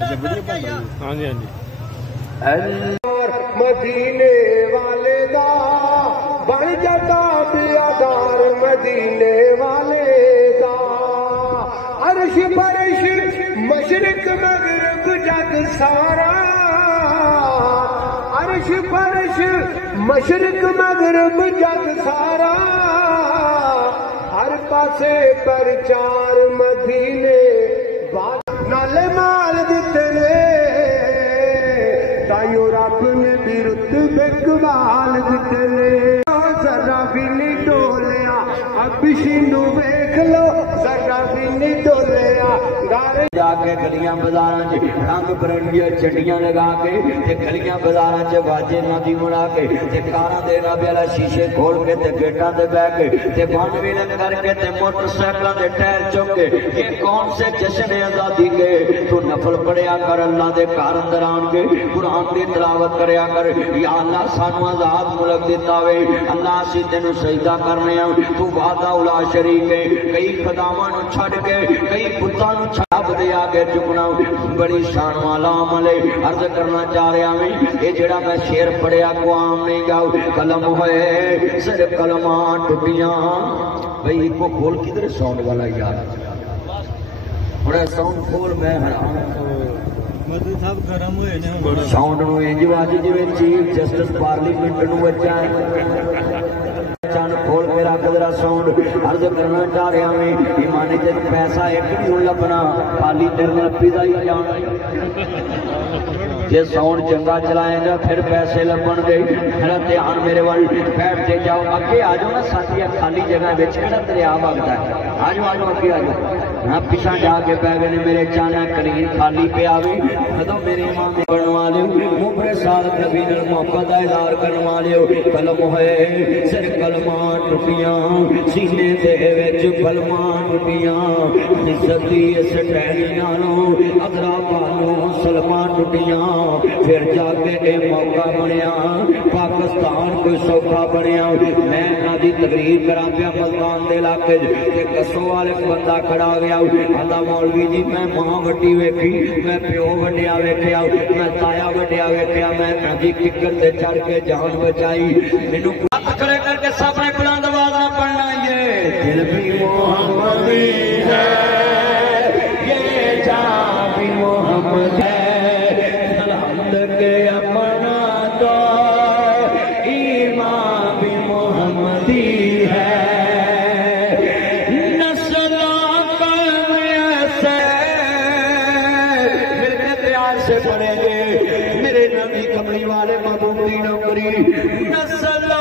ہاں جی ہاں جی مدینے والے دا بن جاتا بیادار مدینے والے دا عرش فرش مشرق مغرب جگ سارا عرش فرش مشرق مغرب جگ سارا ہر پاسے پرچار مدینے نالے مال دیتے نے تائیو رب نے بھی رتبے کمال دیتے نے ذرا بھی نہیں ڈولیا اب شینو ویکھ لو ذرا بھی نہیں ڈولیا جا کے گلیاں بازاراں چ رنگ برنگیاں چٹیاں لگا کے تے گلیاں بازاراں چ واجے نادی بنا کے تے کاراں دے رب والا شیشے کھول کے تے گیٹاں تے بیٹھ کے تے بن ویلن کر کے تے موٹر سائیکلاں دے ٹائر چک کے یہ کون سے جشن آزادی کے تو نفل پڑھیا کر اللہ دے گھر اندر آن کے قرآن دی تلاوت کریا کر یا اللہ سانو آزاد ملک دیتا وے اللہ اسی تینوں سجدہ کرنے ہاں تو وعدہ الا شریک ہے کئی خداواں نو چھڈ کے کئی بتاں نو چھڈ دے آگے جھکنا بڑی شان والا عمل ہے عرض کرنا چاہ رہا ہوں یہ جڑا میں شعر پڑھیا کو عام نہیں گاؤ قلم ہوئے سر کلماں ٹوٹیاں بھئی کو کھول کدھر ساؤنڈ والا یار بڑا ساؤنڈ کھول میں حیران مدو صاحب گرم ہوئے نے ساؤنڈ نو انج واج جویں چیف جسٹس پارلیمنٹ نو وجا چان کھول کے رکھ ذرا ساؤنڈ عرض کرنا چاہ رہا ہوں ایمانی تے پیسہ ایک بھی ہوں لبنا خالی تیرے لپی دا ہی جان جے ساؤنڈ چنگا چلائیں گا پھر پیسے لبن گے میرا دھیان میرے وال بیٹھتے جاؤ اگے آ جاؤ نا ساتھی خالی جگہ وچ کیڑا دریا وگدا ہے آ جاؤ اگے آ جاؤ ہاں پیچھے جا کے پہ گئے میرے چانا کریم خالی پہ آوے جدو میرے امام بنوا لیو مبر صادق نبی نال محبت دا اظہار کروا لیو قلم ہے سر کلماں ٹوٹیاں سینے دے وچ کلماں ٹوٹیاں عزت دی اس ٹہنی نالوں اگرا پالوں سلماں ٹوٹیاں پھر جا کے اے موقع بنیا پاکستان کوئی سوکھا بنیا میں انہاں دی تقریر کراں پیا ملتان دے علاقے تے کسو والے بندہ کھڑا گیا آدھا مولوی جی میں ماں وڈی ویکھی میں پیو وڈیا ویکھیا میں تایا وڈیا ویکھیا میں کدی ککر تے چڑھ کے جان بچائی مینوں ہاتھ کھڑے کر کے سب نے بلند آواز نہ پڑھنا یہ دل بھی محمدی ہے یہ جان بھی محمد ہے الحمد کے اپنا تو ایمان بھی محمدی ہے سے پڑھیں گے میرے نبی کملی والے محبوب دی نوکری نسل